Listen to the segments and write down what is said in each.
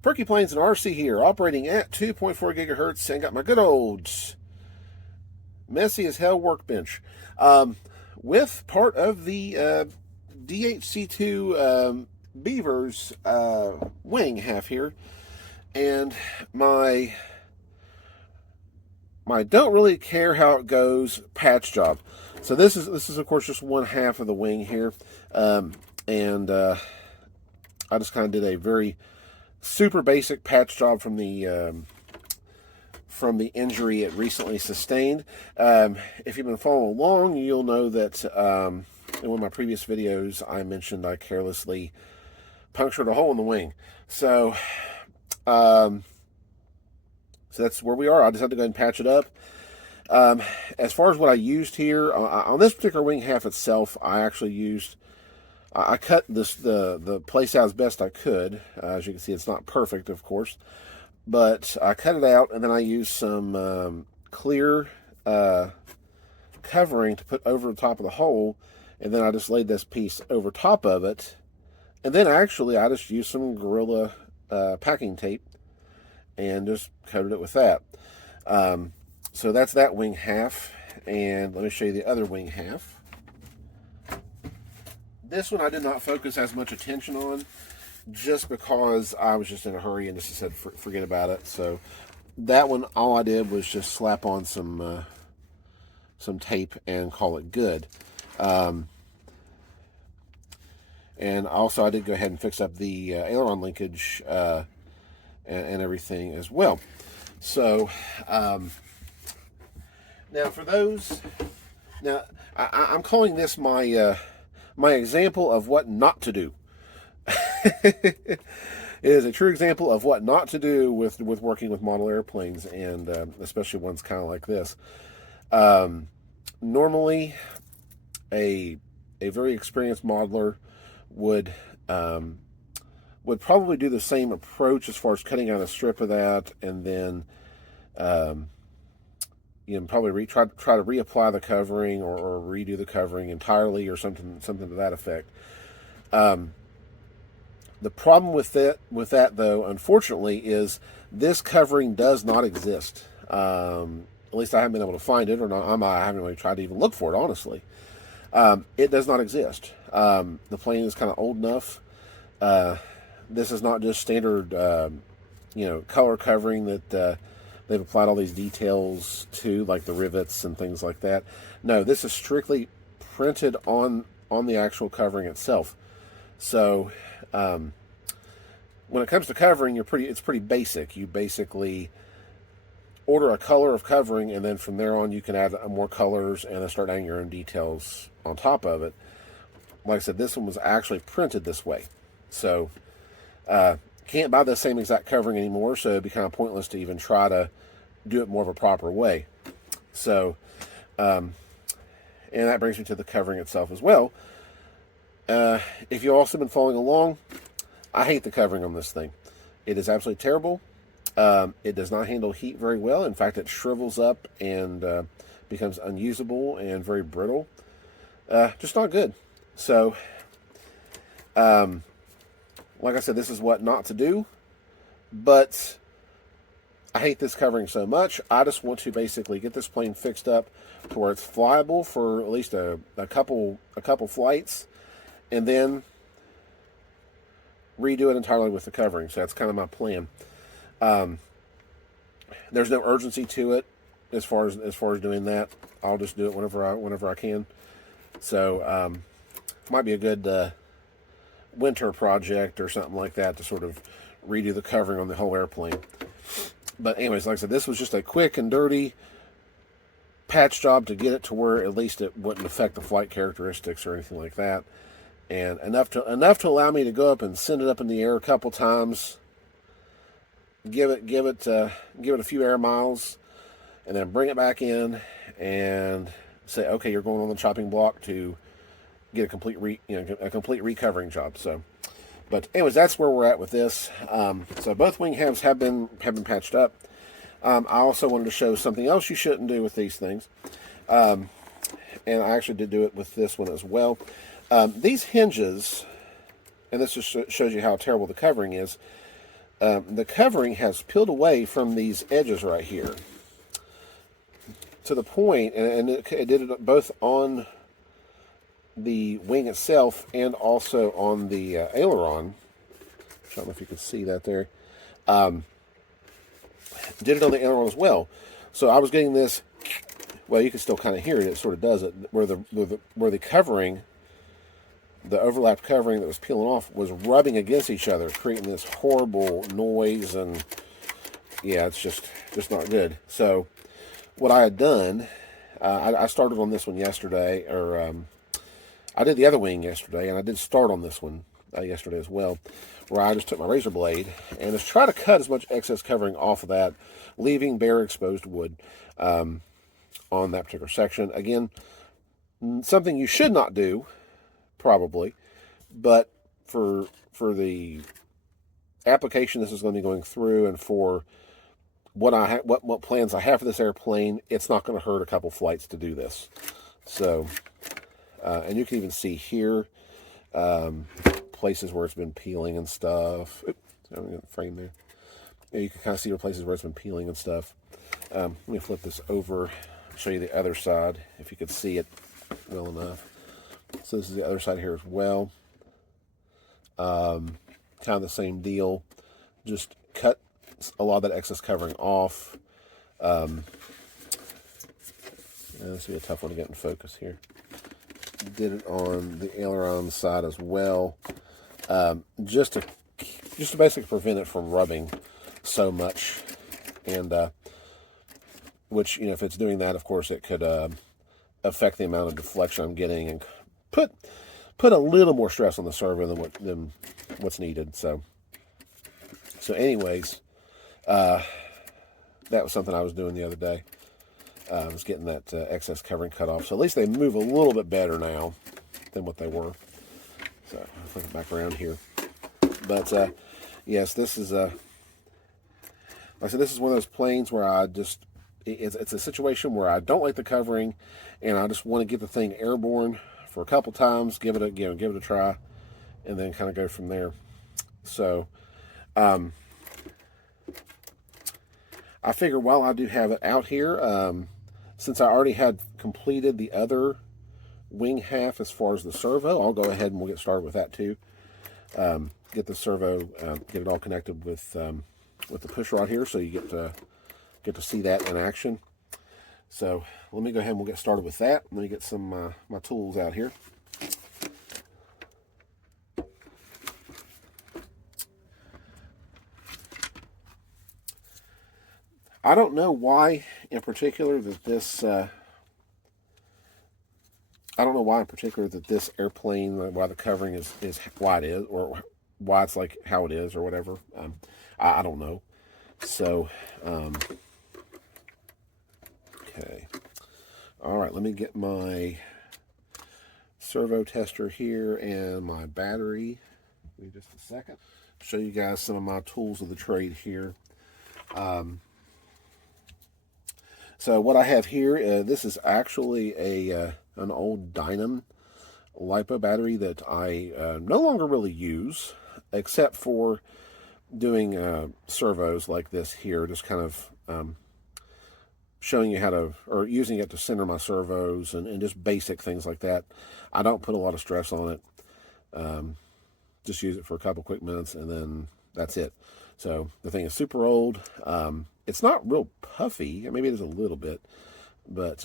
Perky Planes and RC here, operating at 2.4 gigahertz, and got my good old messy as hell workbench with part of the DHC-2 Beaver's wing half here, and my don't really care how it goes patch job. So this is of course just one half of the wing here, and I just kind of did a very super basic patch job from the injury it recently sustained. If you've been following along, you'll know that in one of my previous videos I mentioned I carelessly punctured a hole in the wing. So that's where we are. I just had to go ahead and patch it up. As far as what I used here on this particular wing half itself, I actually used. I cut the place out as best I could. As you can see, it's not perfect, of course, but I cut it out, and then I used some clear covering to put over the top of the hole, and then I just laid this piece over top of it, and then actually I just used some Gorilla packing tape and just coated it with that. So that's that wing half, and let me show you the other wing half. This one I did not focus as much attention on, just because I was just in a hurry and just said forget about it. So that one, all I did was just slap on some tape and call it good. And also I did go ahead and fix up the aileron linkage and everything as well. So now for those, I'm calling this my example of what not to do. It is a true example of what not to do with working with model airplanes, and especially ones kind of like this. Normally, a very experienced modeler would probably do the same approach as far as cutting out a strip of that, and then probably try to reapply the covering or redo the covering entirely or something to that effect. The problem with that though, unfortunately, is this covering does not exist. At least I haven't been able to find it, or not. I haven't really tried to even look for it, honestly. It does not exist. The plane is kind of old enough. This is not just standard, color covering that they've applied all these details to, like the rivets and things like that. No, this is strictly printed on the actual covering itself. So when it comes to covering, it's pretty basic. You basically order a color of covering, and then from there on you can add more colors and then start adding your own details on top of it. Like I said, this one was actually printed this way. So can't buy the same exact covering anymore, so it'd be kind of pointless to even try to do it more of a proper way. So and that brings me to the covering itself as well. If you've also been following along, I hate the covering on this thing. It is absolutely terrible. It does not handle heat very well. In fact, it shrivels up and becomes unusable and very brittle. Just not good. So like I said, this is what not to do, but I hate this covering so much. I just want to basically get this plane fixed up to where it's flyable for at least a couple flights, and then redo it entirely with the covering. So that's kind of my plan. There's no urgency to it as far as doing that. I'll just do it whenever I can. So might be a good winter project or something like that to sort of redo the covering on the whole airplane. But anyways, like I said, this was just a quick and dirty patch job to get it to where at least it wouldn't affect the flight characteristics or anything like that, and enough to allow me to go up and send it up in the air a couple times, give it a few air miles, and then bring it back in and say, okay, you're going on the chopping block to get a complete recovering job. So, but anyways, that's where we're at with this. So both wing halves have been patched up. I also wanted to show something else you shouldn't do with these things, and I actually did do it with this one as well. These hinges, and this just shows you how terrible the covering is. the covering has peeled away from these edges right here to the point, and it did it both on the wing itself and also on the aileron. I don't know if you can see that there. Did it on the aileron as well. So I was getting this. Well, you can still kind of hear it. It sort of does it where the covering, the overlapped covering that was peeling off, was rubbing against each other, creating this horrible noise, and yeah, it's just not good. So what I had done, I started on this one yesterday, or I did the other wing yesterday, and I did start on this one yesterday as well, where I just took my razor blade and just try to cut as much excess covering off of that, leaving bare exposed wood on that particular section. Again, something you should not do, probably, but for the application this is going to be going through, and for what plans I have for this airplane, it's not going to hurt a couple flights to do this. So, and you can even see here places where it's been peeling and stuff. Oops, I'm going to frame there. Yeah, you can kind of see the places where it's been peeling and stuff. Let me flip this over, show you the other side, if you could see it well enough. So this is the other side here as well. Kind of the same deal. Just cut a lot of that excess covering off. This will be a tough one to get in focus here. Did it on the aileron side as well, just to basically prevent it from rubbing so much, and which, you know, if it's doing that, of course, it could affect the amount of deflection I'm getting and put a little more stress on the servo than what's needed. So anyways, that was something I was doing the other day. I was getting that excess covering cut off. So at least they move a little bit better now than what they were. So I'll flip it back around here. But yes, this is like I said, this is one of those planes where I just, it's a situation where I don't like the covering, and I just want to get the thing airborne for a couple times, give it a try, and then kind of go from there. So I figure while I do have it out here, since I already had completed the other wing half as far as the servo, I'll go ahead and we'll get started with that too. Get the servo, get it all connected with the push rod here, so you get to see that in action. So let me go ahead and we'll get started with that. Let me get some my tools out here. I don't know why in particular that this airplane, why the covering is why it is, or why it's like how it is, or whatever. I don't know. So okay, all right, let me get my servo tester here and my battery. Give me just a second. Show you guys some of my tools of the trade here. So what I have here, this is actually an old Dynam LiPo battery that I no longer really use, except for doing servos like this here, just kind of showing you how to, or using it to center my servos and just basic things like that. I don't put a lot of stress on it. Just use it for a couple quick minutes, and then that's it. So the thing is super old. It's not real puffy. Maybe it is a little bit, but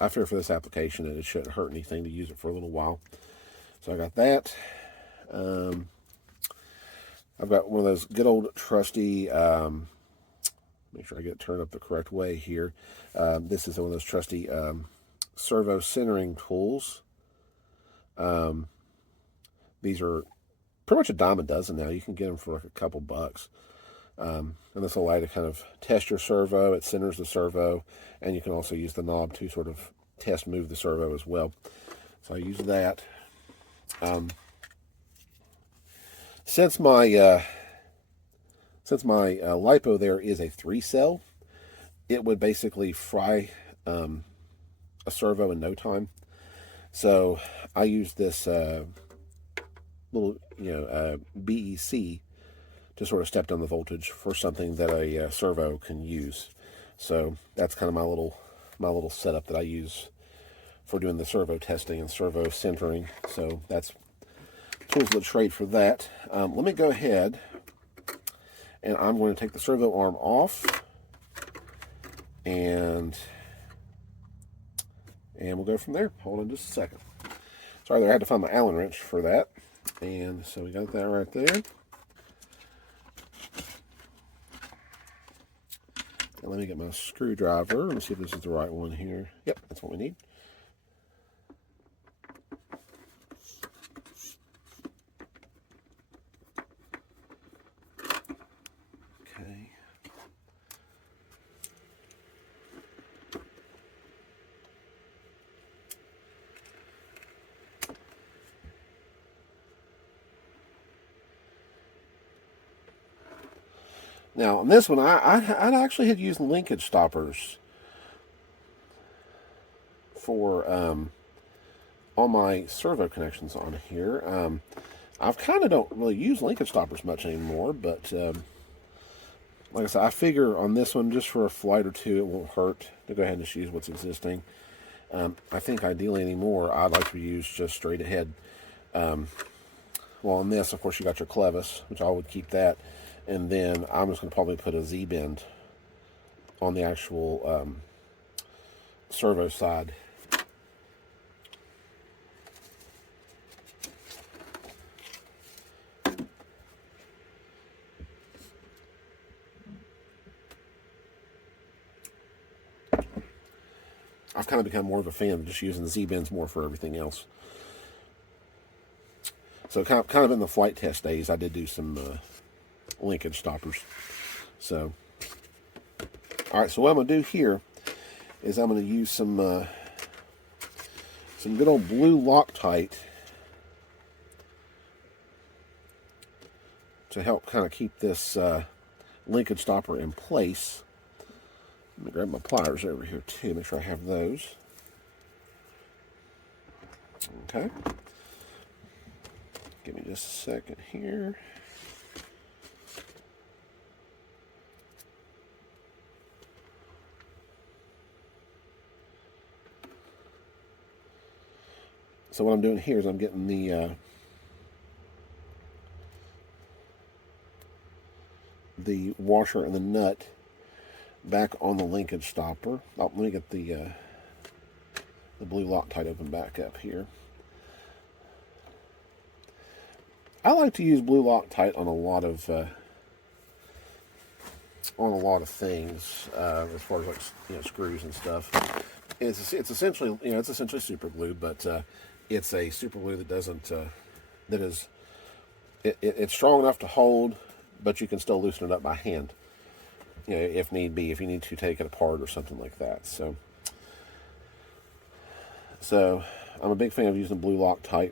I figure for this application it shouldn't hurt anything to use it for a little while. So I got that. I've got one of those good old trusty, make sure I get it turned up the correct way here. This is one of those trusty servo centering tools. These are pretty much a dime a dozen now. You can get them for like a couple bucks. And this will allow you to kind of test your servo. It centers the servo, and you can also use the knob to sort of test move the servo as well. So I use that. Since my LiPo there is a 3-cell, it would basically fry a servo in no time. So I use this little, BEC to sort of step down the voltage for something that a servo can use. So that's kind of my little setup that I use for doing the servo testing and servo centering. So that's tools of the trade for that. Let me go ahead and I'm going to take the servo arm off, and we'll go from there. Hold on just a second. Sorry there, I had to find my Allen wrench for that. And so we got that right there. And let me get my screwdriver. Let me see if this is the right one here. Yep, that's what we need. Okay. Now, on this one, I actually had used linkage stoppers for all my servo connections on here. I've kind of don't really use linkage stoppers much anymore, but like I said, I figure on this one, just for a flight or two, it won't hurt to go ahead and just use what's existing. I think ideally anymore, I'd like to use just straight ahead. Well, on this, of course, you got your clevis, which I would keep that. And then I'm just going to probably put a Z-bend on the actual servo side. I've kind of become more of a fan of just using the Z-bends more for everything else. So kind of in the flight test days, I did do some linkage stoppers. So, all right. So what I'm going to do here is I'm going to use some good old blue Loctite to help kind of keep this linkage stopper in place. Let me grab my pliers over here too. Make sure I have those. Okay. Give me just a second here. So what I'm doing here is I'm getting the washer and the nut back on the linkage stopper. Oh, let me get the blue Loctite open back up here. I like to use blue Loctite on a lot of things as far as like screws and stuff. It's essentially super glue, but it's a super glue that doesn't it's strong enough to hold, but you can still loosen it up by hand, if need be, if you need to take it apart or something like that. So I'm a big fan of using blue Loctite.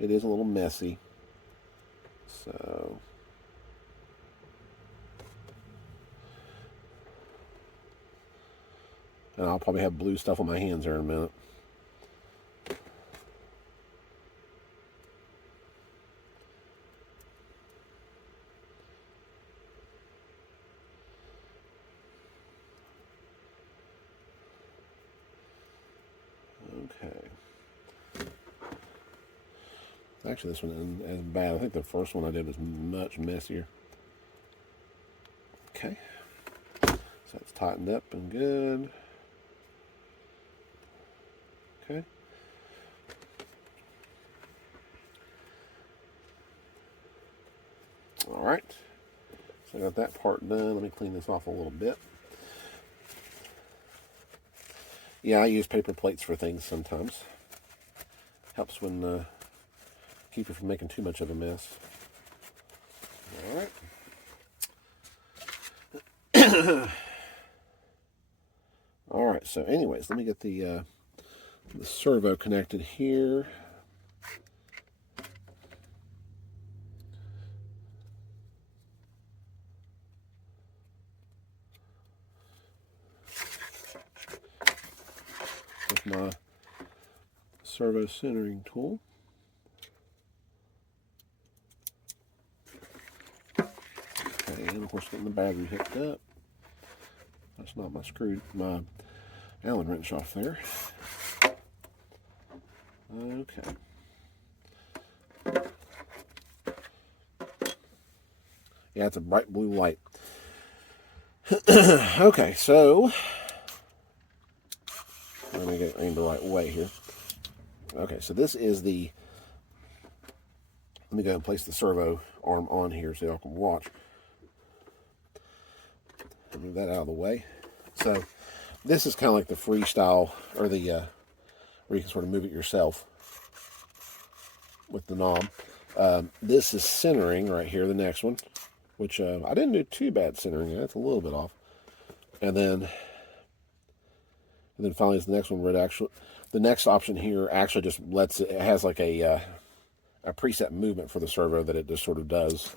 It is a little messy, so and I'll probably have blue stuff on my hands here in a minute. Okay. Actually, this one isn't as bad. I think the first one I did was much messier. Okay. So it's tightened up and good. Okay. All right. So I got that part done. Let me clean this off a little bit. Yeah, I use paper plates for things sometimes. Helps when keep you from making too much of a mess. All right. All right. So, anyways, let me get the servo connected here. With my servo centering tool. of course, getting the battery hooked up. That's not my Allen wrench off there. Okay. Yeah, it's a bright blue light. Okay, so let me get aimed the right way here. Okay, so this is the, let me go and place the servo arm on here so y'all can watch. Move that out of the way. So this is kind of like the freestyle, or the where you can sort of move it yourself with the knob. This is centering right here, the next one, which I didn't do too bad centering. That's a little bit off. And then finally is the next one where it actually, the next option here actually just lets it has like a preset movement for the servo that it just sort of does.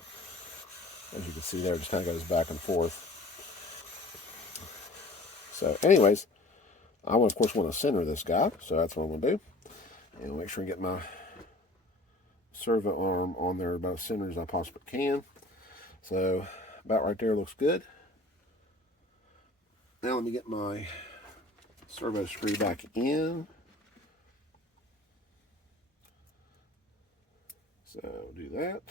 As you can see there, it just kind of goes back and forth. So anyways, I of course want to center this guy, so that's what I'm going to do. And I'll make sure I get my servo arm on there about as center as I possibly can. So about right there looks good. Now let me get my servo screw back in. So do that.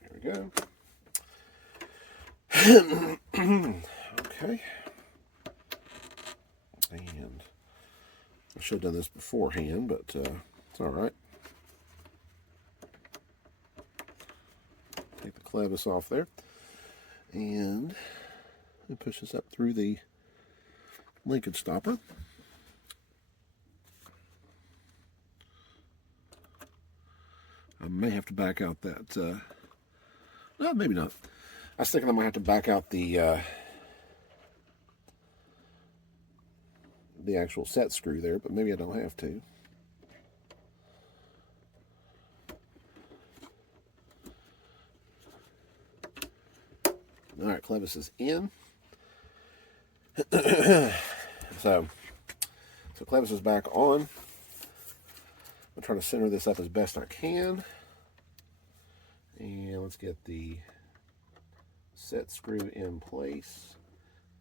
There we go. Okay. And I should have done this beforehand, but it's all right. Take the clevis off there. And push this up through the linkage stopper. I may have to back out that, no, maybe not. I was thinking I might have to back out the actual set screw there, but maybe I don't have to. All right, clevis is in. So clevis is back on. I'm trying to center this up as best I can. And let's get the set screw in place.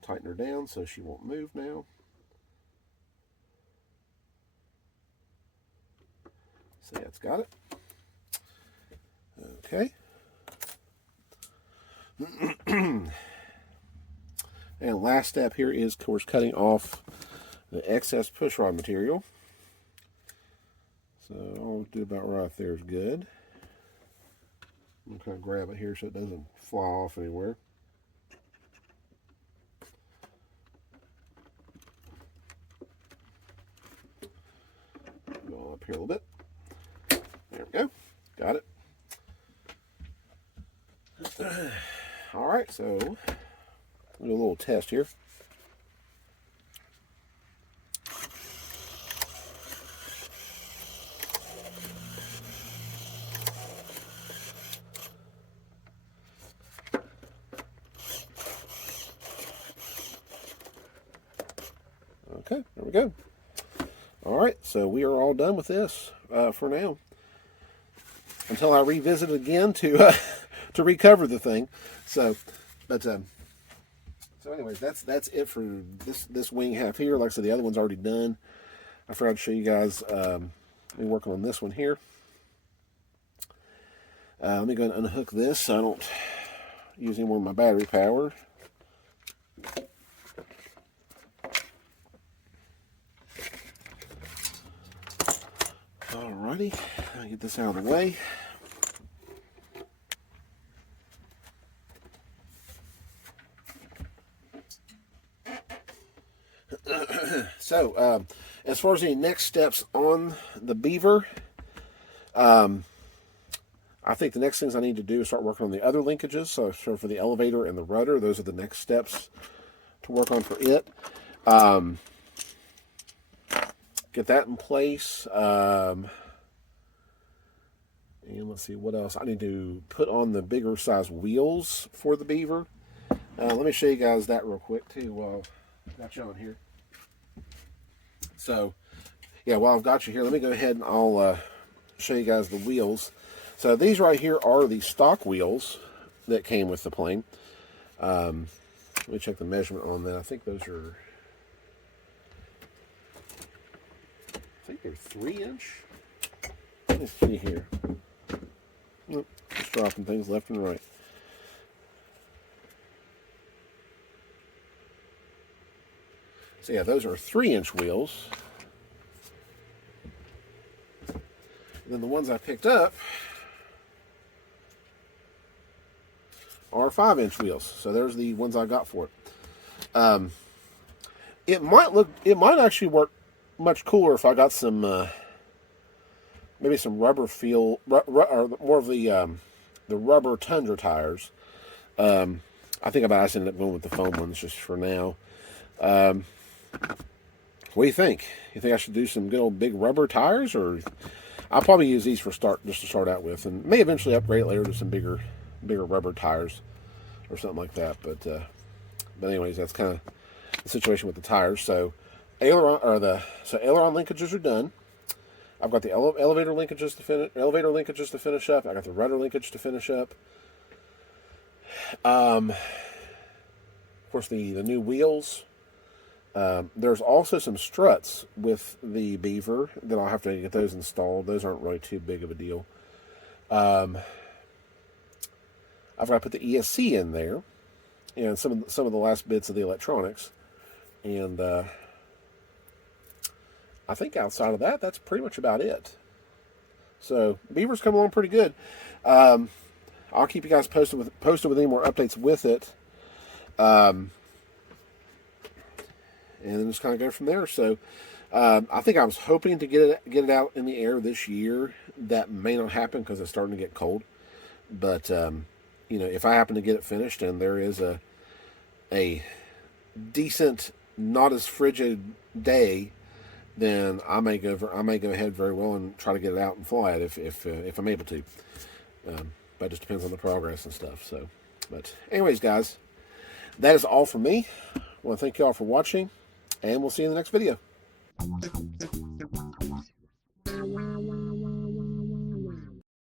Tighten her down so she won't move now. So yeah, it's got it. Okay. And last step here is, of course, cutting off the excess pushrod material. So I'll do about right there is good. I'm going to grab it here so it doesn't fly off anywhere. Go up here a little bit. There we go. Got it. All right, so we'll do a little test here. Okay, there we go. All right, so we are all done with this for now. Until I revisit it again to to recover the thing. So, but so anyways, that's it for this wing half here. Like I said, the other one's already done. I forgot to show you guys. Me working on this one here. Let me go and unhook this so I don't use any more of my battery power. Alrighty, I'll get this out of the way. So, as far as any next steps on the Beaver, I think the next things I need to do is start working on the other linkages. So for the elevator and the rudder, those are the next steps to work on for it. Get that in place. And let's see what else. I need to put on the bigger size wheels for the Beaver. Let me show you guys that real quick too while I got you on here. So, yeah, while I've got you here, let me go ahead and I'll show you guys the wheels. So these right here are the stock wheels that came with the plane. Let me check the measurement on that. I think those are, they're 3-inch. Let me see here. Oop, just dropping things left and right. So yeah, those are 3-inch wheels. And then the ones I picked up are 5-inch wheels. So there's the ones I got for it. It might actually work much cooler if I got some, maybe some rubber feel, or more of the rubber Tundra tires. I think I just ended up going with the foam ones just for now. What do you think? You think I should do some good old big rubber tires, or I'll probably use these just to start out with, and may eventually upgrade later to some bigger rubber tires or something like that. But anyways, that's kind of the situation with the tires. So aileron linkages are done. I've got the elevator linkages to finish up. I got the rudder linkage to finish up. Of course, the new wheels. There's also some struts with the Beaver that I'll have to get those installed. Those aren't really too big of a deal. I've got to put the ESC in there and some of the last bits of the electronics. And I think outside of that, that's pretty much about it. So Beaver's come along pretty good. I'll keep you guys posted with any more updates with it. And then just kind of go from there. So I think I was hoping to get it out in the air this year. That may not happen because it's starting to get cold. But you know, if I happen to get it finished and there is a decent, not as frigid day, then I may go ahead very well and try to get it out and fly it if I'm able to. But it just depends on the progress and stuff. So, but anyways, guys, that is all from me. I want to thank you all for watching, and we'll see you in the next video.